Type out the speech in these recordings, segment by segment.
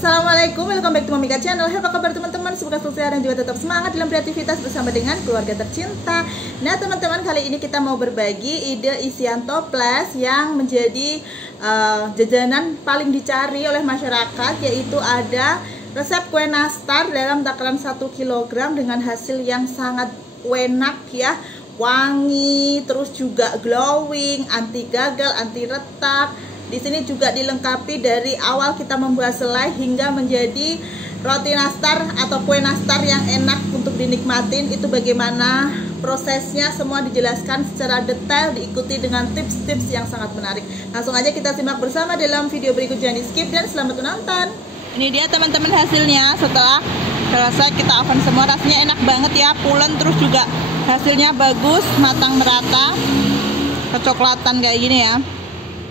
Assalamualaikum, welcome back to Momika Channel. Apa kabar teman-teman? Semoga sukses dan juga tetap semangat dalam beraktivitas bersama dengan keluarga tercinta. Nah teman-teman, kali ini kita mau berbagi ide isian toples yang menjadi jajanan paling dicari oleh masyarakat, yaitu ada resep kue nastar dalam takaran 1 kg dengan hasil yang sangat enak ya, wangi, terus juga glowing, anti gagal, anti retak. Di sini juga dilengkapi dari awal kita membuat selai hingga menjadi roti nastar atau kue nastar yang enak untuk dinikmatin. Itu bagaimana prosesnya, semua dijelaskan secara detail, diikuti dengan tips-tips yang sangat menarik. Langsung aja kita simak bersama dalam video berikut, jangan di skip dan selamat menonton. Ini dia teman-teman hasilnya setelah selesai kita oven semua. Rasanya enak banget ya, pulen, terus juga hasilnya bagus, matang merata, kecoklatan kayak gini ya.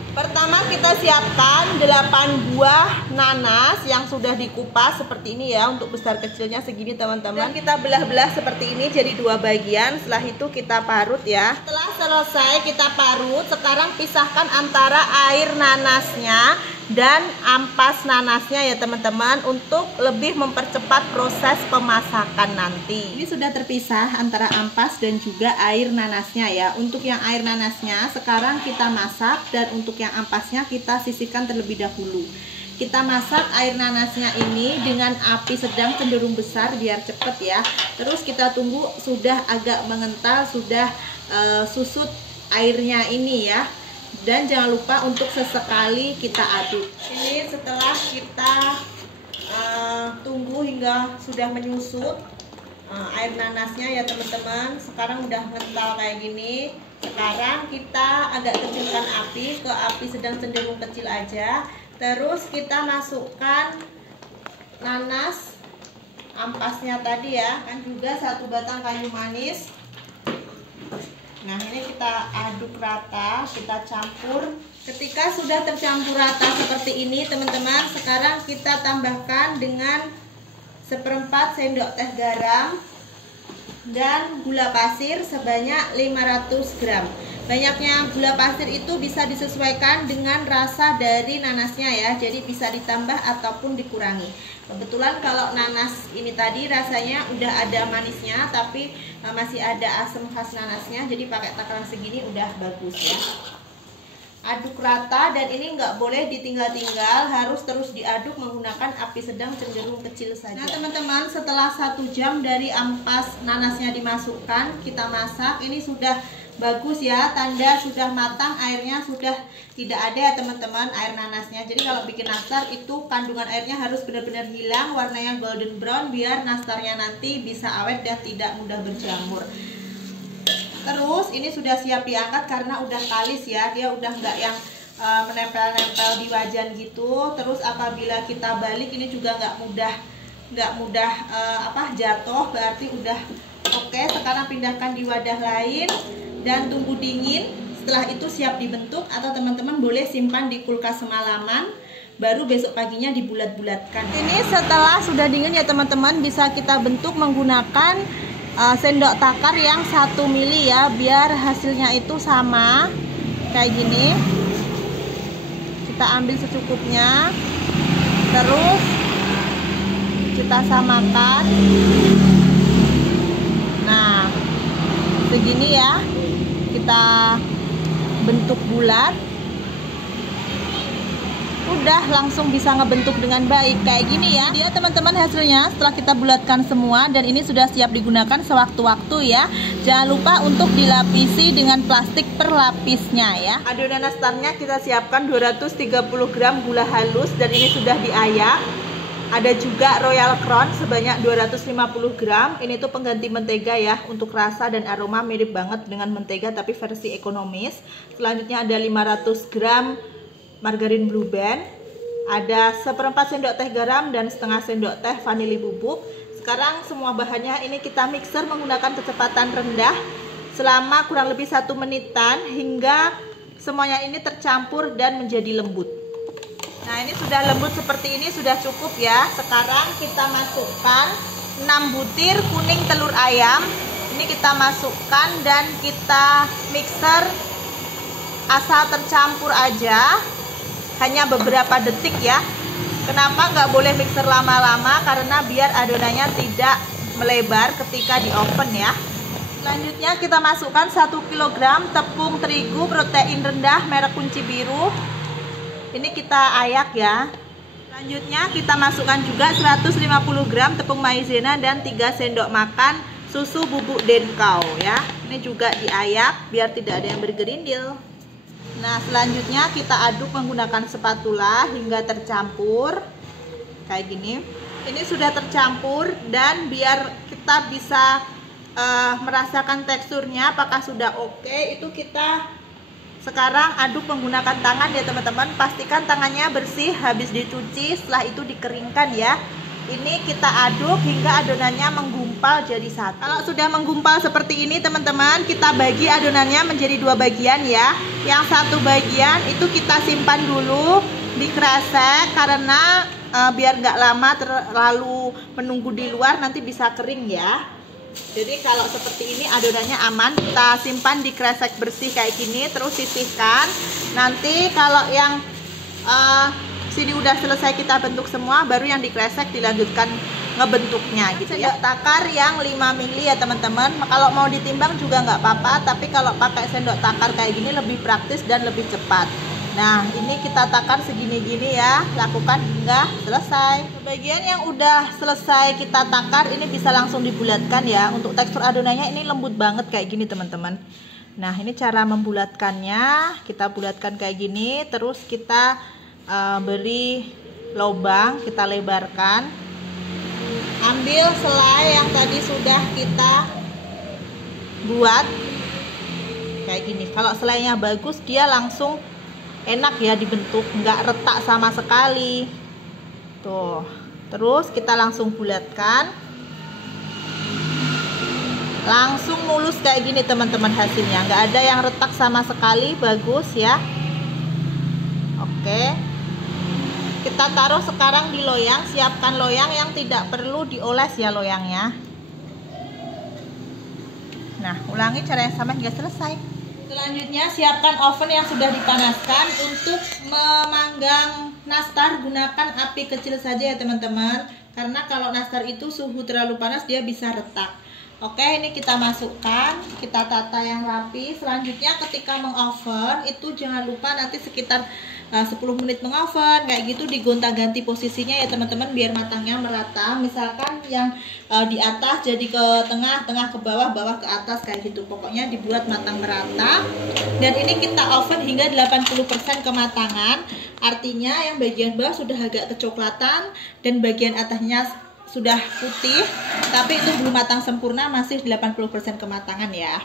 Pertama kita siapkan 8 buah nanas yang sudah dikupas seperti ini ya, untuk besar kecilnya segini teman-teman. Dan kita belah-belah seperti ini jadi 2 bagian. Setelah itu kita parut ya. Setelah selesai kita parut, sekarang pisahkan antara air nanasnya dan ampas nanasnya ya teman-teman, untuk lebih mempercepat proses pemasakan nanti. Ini sudah terpisah antara ampas dan juga air nanasnya ya. Untuk yang air nanasnya sekarang kita masak, dan untuk yang ampasnya kita sisihkan terlebih dahulu. Kita masak air nanasnya ini dengan api sedang cenderung besar biar cepet ya. Terus kita tunggu sudah agak mengental, sudah susut airnya ini ya. Dan jangan lupa untuk sesekali kita aduk. Ini setelah kita tunggu hingga sudah menyusut air nanasnya ya teman-teman. Sekarang udah kental kayak gini. Sekarang kita agak kecilkan api ke api sedang cenderung kecil aja. Terus kita masukkan nanas ampasnya tadi ya, kan juga 1 batang kayu manis. Nah ini kita aduk rata, kita campur. Ketika sudah tercampur rata seperti ini teman-teman, sekarang kita tambahkan dengan 1/4 sendok teh garam dan gula pasir sebanyak 500 gram. Banyaknya gula pasir itu bisa disesuaikan dengan rasa dari nanasnya ya, jadi bisa ditambah ataupun dikurangi. Kebetulan kalau nanas ini tadi rasanya udah ada manisnya, tapi masih ada asam khas nanasnya, jadi pakai takaran segini udah bagus ya. Aduk rata, dan ini nggak boleh ditinggal-tinggal, harus terus diaduk menggunakan api sedang cenderung kecil saja. Nah teman-teman, setelah 1 jam dari ampas nanasnya dimasukkan, kita masak, ini sudah bagus ya, tanda sudah matang, airnya sudah tidak ada ya teman-teman, air nanasnya. Jadi kalau bikin nastar itu kandungan airnya harus benar-benar hilang, warnanya golden brown, biar nastarnya nanti bisa awet dan tidak mudah berjamur. Terus ini sudah siap diangkat karena udah kalis ya, dia udah nggak yang menempel-nempel di wajan gitu. Terus apabila kita balik ini juga nggak mudah jatuh, berarti udah oke. Sekarang pindahkan di wadah lain dan tunggu dingin. Setelah itu siap dibentuk, atau teman-teman boleh simpan di kulkas semalaman, baru besok paginya dibulat-bulatkan. Ini setelah sudah dingin ya teman-teman, bisa kita bentuk menggunakan sendok takar yang 1 mili ya, biar hasilnya itu sama kayak gini. Kita ambil secukupnya, terus kita samakan. Nah segini ya, kita bentuk bulat, udah langsung bisa ngebentuk dengan baik kayak gini ya. Dia teman-teman hasilnya setelah kita bulatkan semua, dan ini sudah siap digunakan sewaktu-waktu ya. Jangan lupa untuk dilapisi dengan plastik per lapisnya ya. Adonan nastarnya kita siapkan 230 gram gula halus, dan ini sudah diayak. Ada juga Royal Crown sebanyak 250 gram. Ini tuh pengganti mentega ya, untuk rasa dan aroma mirip banget dengan mentega tapi versi ekonomis. Selanjutnya ada 500 gram margarin Blue Band. Ada 1/4 sendok teh garam dan setengah sendok teh vanili bubuk. Sekarang semua bahannya ini kita mixer menggunakan kecepatan rendah selama kurang lebih 1 menitan hingga semuanya ini tercampur dan menjadi lembut. Nah ini sudah lembut seperti ini, sudah cukup ya. Sekarang kita masukkan 6 butir kuning telur ayam. Ini kita masukkan dan kita mixer asal tercampur aja, hanya beberapa detik ya. Kenapa nggak boleh mixer lama-lama? Karena biar adonannya tidak melebar ketika di oven ya. Selanjutnya kita masukkan 1 kg tepung terigu protein rendah merek kunci biru. Ini kita ayak ya. Selanjutnya kita masukkan juga 150 gram tepung maizena dan 3 sendok makan susu bubuk denkau ya. Ini juga diayak biar tidak ada yang bergerindil. Nah, selanjutnya kita aduk menggunakan spatula hingga tercampur kayak gini. Ini sudah tercampur, dan biar kita bisa merasakan teksturnya apakah sudah oke, itu kita sekarang aduk menggunakan tangan ya teman-teman. Pastikan tangannya bersih habis dicuci, setelah itu dikeringkan ya. Ini kita aduk hingga adonannya menggumpal jadi satu. Kalau sudah menggumpal seperti ini teman-teman, kita bagi adonannya menjadi 2 bagian ya. Yang satu bagian itu kita simpan dulu di kresek, karena biar nggak lama terlalu menunggu di luar, nanti bisa kering ya. Jadi kalau seperti ini adonannya aman, kita simpan di kresek bersih kayak gini, terus sisihkan. Nanti kalau yang sini udah selesai kita bentuk semua, baru yang di kresek dilanjutkan ngebentuknya gitu ya. Sendok takar yang 5 mili ya teman-teman. Kalau mau ditimbang juga nggak apa-apa, tapi kalau pakai sendok takar kayak gini lebih praktis dan lebih cepat. Nah, ini kita takar segini-gini ya, lakukan hingga selesai. Bagian yang udah selesai kita takar ini bisa langsung dibulatkan ya. Untuk tekstur adonannya ini lembut banget kayak gini teman-teman. Nah, ini cara membulatkannya. Kita bulatkan kayak gini, terus kita beri lubang, kita lebarkan. Ambil selai yang tadi sudah kita buat kayak gini. Kalau selainya bagus, dia langsung enak ya dibentuk, nggak retak sama sekali. Tuh, terus kita langsung bulatkan, langsung mulus kayak gini teman-teman hasilnya, nggak ada yang retak sama sekali, bagus ya. Oke, kita taruh sekarang di loyang. Siapkan loyang yang tidak perlu dioles ya loyangnya. Nah, ulangi cara yang sama hingga selesai. Selanjutnya siapkan oven yang sudah dipanaskan. Untuk memanggang nastar gunakan api kecil saja ya teman-teman, karena kalau nastar itu suhu terlalu panas dia bisa retak. Oke, ini kita masukkan, kita tata yang rapi. Selanjutnya ketika mengoven itu jangan lupa nanti sekitar 10 menit mengoven kayak gitu, digonta-ganti posisinya ya teman-teman biar matangnya merata. Misalkan yang di atas jadi ke tengah, tengah ke bawah, bawah ke atas kayak gitu. Pokoknya dibuat matang merata. Dan ini kita oven hingga 80% kematangan. Artinya yang bagian bawah sudah agak kecoklatan dan bagian atasnya sudah putih, tapi itu belum matang sempurna, masih 80% kematangan ya.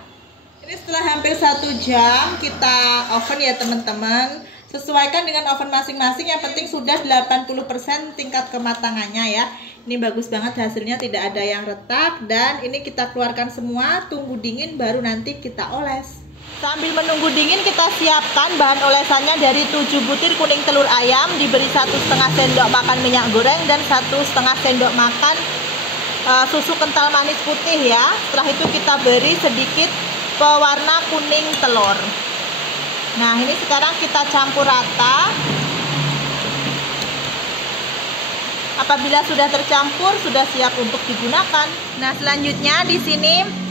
Ini setelah hampir 1 jam kita oven ya teman-teman. Sesuaikan dengan oven masing-masing, yang penting sudah 80% tingkat kematangannya ya. Ini bagus banget hasilnya, tidak ada yang retak. Dan ini kita keluarkan semua, tunggu dingin baru nanti kita oles. Sambil menunggu dingin kita siapkan bahan olesannya dari 7 butir kuning telur ayam, diberi 1,5 sendok makan minyak goreng dan 1,5 sendok makan susu kental manis putih ya. Setelah itu kita beri sedikit pewarna kuning telur. Nah, ini sekarang kita campur rata. Apabila sudah tercampur, sudah siap untuk digunakan. Nah, selanjutnya di sini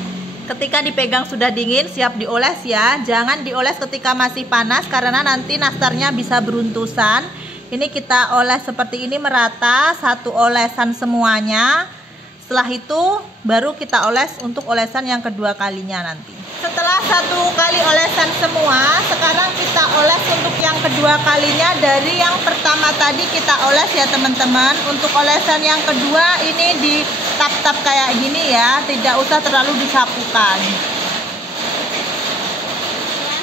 ketika dipegang sudah dingin, siap dioles ya. Jangan dioles ketika masih panas karena nanti nastarnya bisa beruntusan. Ini kita oles seperti ini merata, 1 olesan semuanya. Setelah itu baru kita oles untuk olesan yang kedua kalinya nanti. Setelah 1 kali olesan semua, sekarang kita oles untuk yang kedua kalinya. Dari yang pertama tadi kita oles ya teman-teman. Untuk olesan yang kedua ini di tap-tap kayak gini ya, tidak usah terlalu disapukan.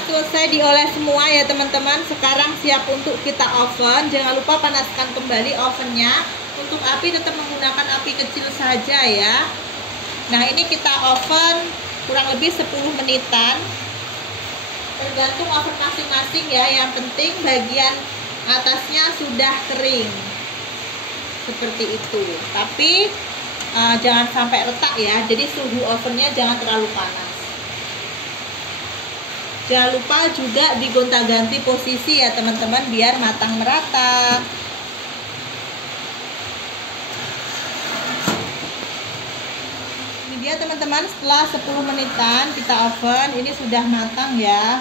Selesai dioles semua ya teman-teman. Sekarang siap untuk kita oven. Jangan lupa panaskan kembali ovennya. Untuk api tetap menggunakan api kecil saja ya. Nah, ini kita oven kurang lebih 10 menitan, tergantung oven masing-masing ya. Yang penting bagian atasnya sudah kering seperti itu, tapi jangan sampai retak ya. Jadi suhu ovennya jangan terlalu panas. Jangan lupa juga digonta-ganti posisi ya teman-teman biar matang merata. Ini dia teman-teman, setelah 10 menitan kita oven, ini sudah matang ya.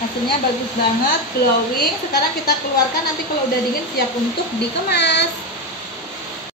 Hasilnya bagus banget, glowing. Sekarang kita keluarkan, nanti kalau udah dingin siap untuk dikemas.